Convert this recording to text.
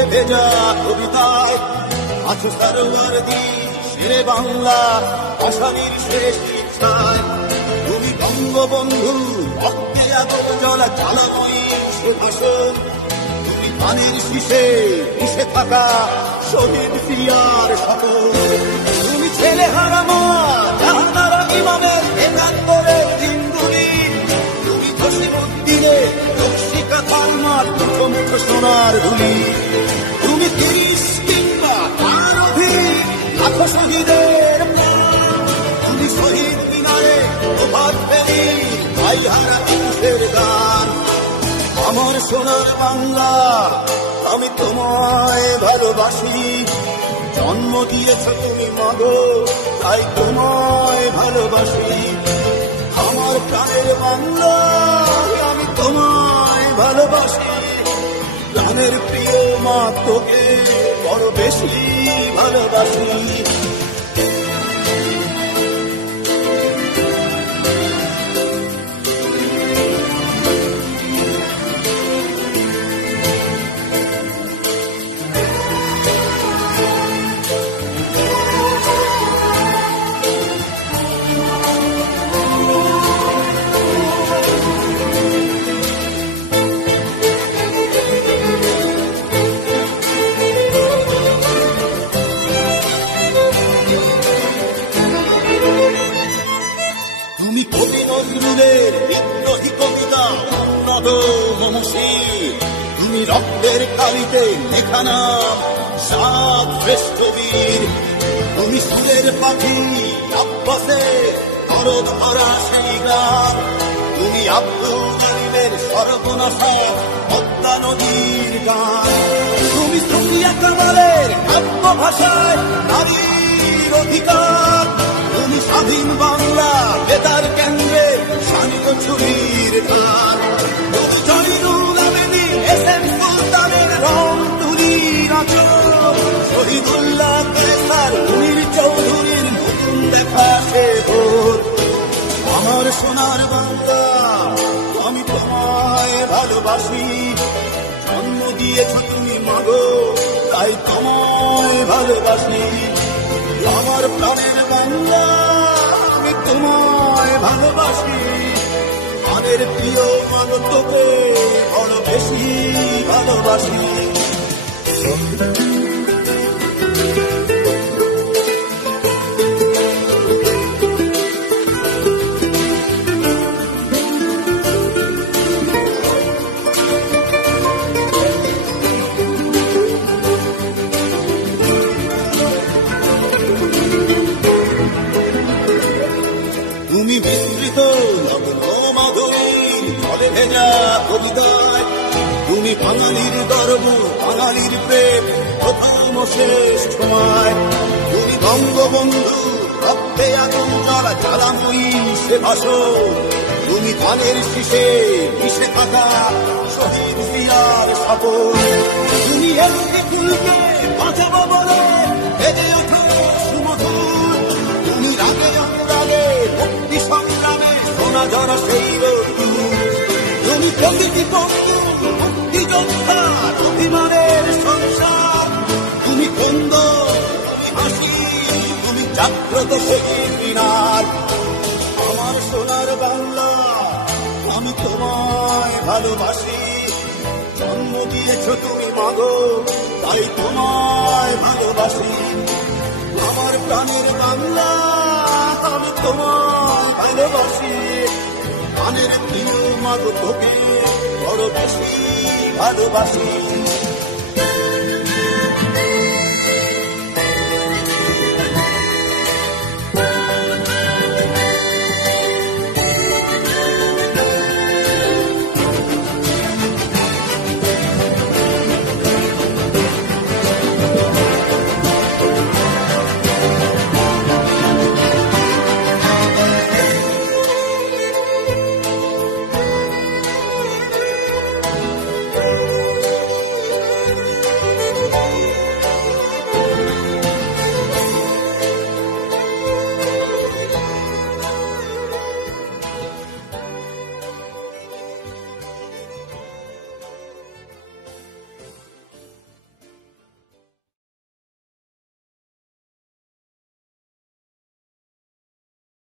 জলে ভেজা কবিতায় আছো সরোয়ারদি শেরে বাংলা আষাঢ়ের শেষ ইচ্ছায়। তুমি বঙ্গবন্ধু রক্তে আগুন জ্বলা জ্বালাময়ী সে ভাষণ। তুমি ধানের শীষে মিশে থাকা শহীদ ফিরিয়ার সকল। তুমি ছেলে হারামা জাহানারা ইমামের একাত্তরের দিনগুলি। তুমি জসীমউদ্দিনে রক্ষিকা থালমার মুঠো মুঠো সোনার ধুলি। তুমি ৩০ কিংবা তার অধিক লাখো শহীদের প্রাণ। তুমি শহীদ মিনারে প্রভাত ফেরি ভাই হারা মানুষের গান। আমার সোনার বাংলা আমি তোমায় ভালোবাসি। জন্ম দিয়েছ তুমি মাগো তাই তোমায় ভালোবাসি। আমার প্রাণের বাংলা আমি তোমায় ভালোবাসি। প্রাণের প্রিয় মা তোকে বড় বেশি ভালোবাসি। তুমি কবি নজরুলের বিদ্রোহী কবিতা উন্নত মমসী। তুমি রক্তের কালিতে লেখা নাম সাত শ্রেষ্ঠ বীর। তুমি সুরের পাখি আব্বাসে দরদ ভরা সেই গান। তুমি আব্দুল কারিমের সর্বনাশা পদ্মা নদীর গান। তুমি সুফিয়া কামালের কাব্য ভাষায় নারীর অধিকার। তুমি স্বাধীন বাংলা বেতার কেন্দ্রে শান্ত ছুরির ধার। তুমি জয়নুল আবেদীন এসএম সুলতানের রং তুলি নাচন। শহীদুল্লাহ কায়সার মুনির চৌধুরীর নতুন দেখা সে ভোর। আমার সোনার বাংলা আমি তোমায় ভালোবাসি। জন্ম দিয়েছ তুমি মাগো তাই তোমায় ভালোবাসি। আমার প্রাণের বাংলা আমি তোমায় ভালোবাসি। প্রাণের প্রিয় মানো তোকে বড় বেশি ভালোবাসি। তুমি বিস্তৃত মাধুরীর জলে ভেজা কবিতায়। তুমি বাঙালির গর্ব বাঙালির প্রেম প্রথম শেষ সময়। তুমি বঙ্গবন্ধু রক্তে আগুন জ্বলা জ্বালাময়ী সে ভাষণ। তুমি ধানের শীষে মিশে থাকা শহীদ জিয়ার সকল। তুমি একটি ফুলকে বাঁচাবো বলে বেজে ওঠো সুমধুর। তুমি রাগে অনুরাগে মুক্তি সংগ্রামে সোনা ঝরা সেই রোদ্দুর। তুমি প্রকৃতি বন্ধু মুক্তিযোদ্ধার অভিমানের সংসার। তুমি বন্ধ তুমি হাসি তুমি জাগ্রত শহীদ মিনার। আমার সোনার বাংলা আমি তোমায় ভালোবাসি। জন্ম দিয়েছ তুমি মাগো তাই তোমায় ভালোবাসি। আমার প্রাণের বাংলা আমি তোমায় ভালোবাসি। প্রাণের প্রিয় মাগো তোকে বড় বেশি ভালোবাসি।